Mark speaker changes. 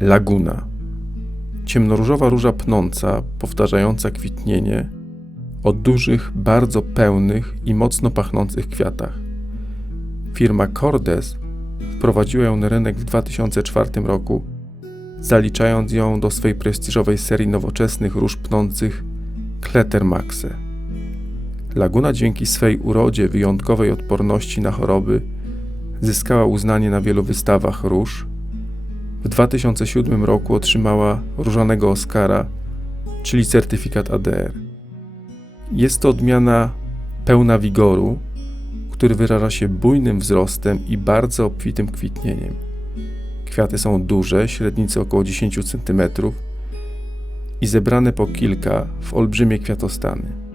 Speaker 1: Laguna. Ciemnoróżowa róża pnąca, powtarzająca kwitnienie o dużych, bardzo pełnych i mocno pachnących kwiatach. Firma Cordes wprowadziła ją na rynek w 2004 roku, zaliczając ją do swej prestiżowej serii nowoczesnych róż pnących Klettermaxe. Laguna dzięki swej urodzie, wyjątkowej odporności na choroby, zyskała uznanie na wielu wystawach róż. W 2007 roku otrzymała różanego Oscara, czyli certyfikat ADR. Jest to odmiana pełna wigoru, który wyraża się bujnym wzrostem i bardzo obfitym kwitnieniem. Kwiaty są duże, średnicy około 10 cm i zebrane po kilka w olbrzymie kwiatostany.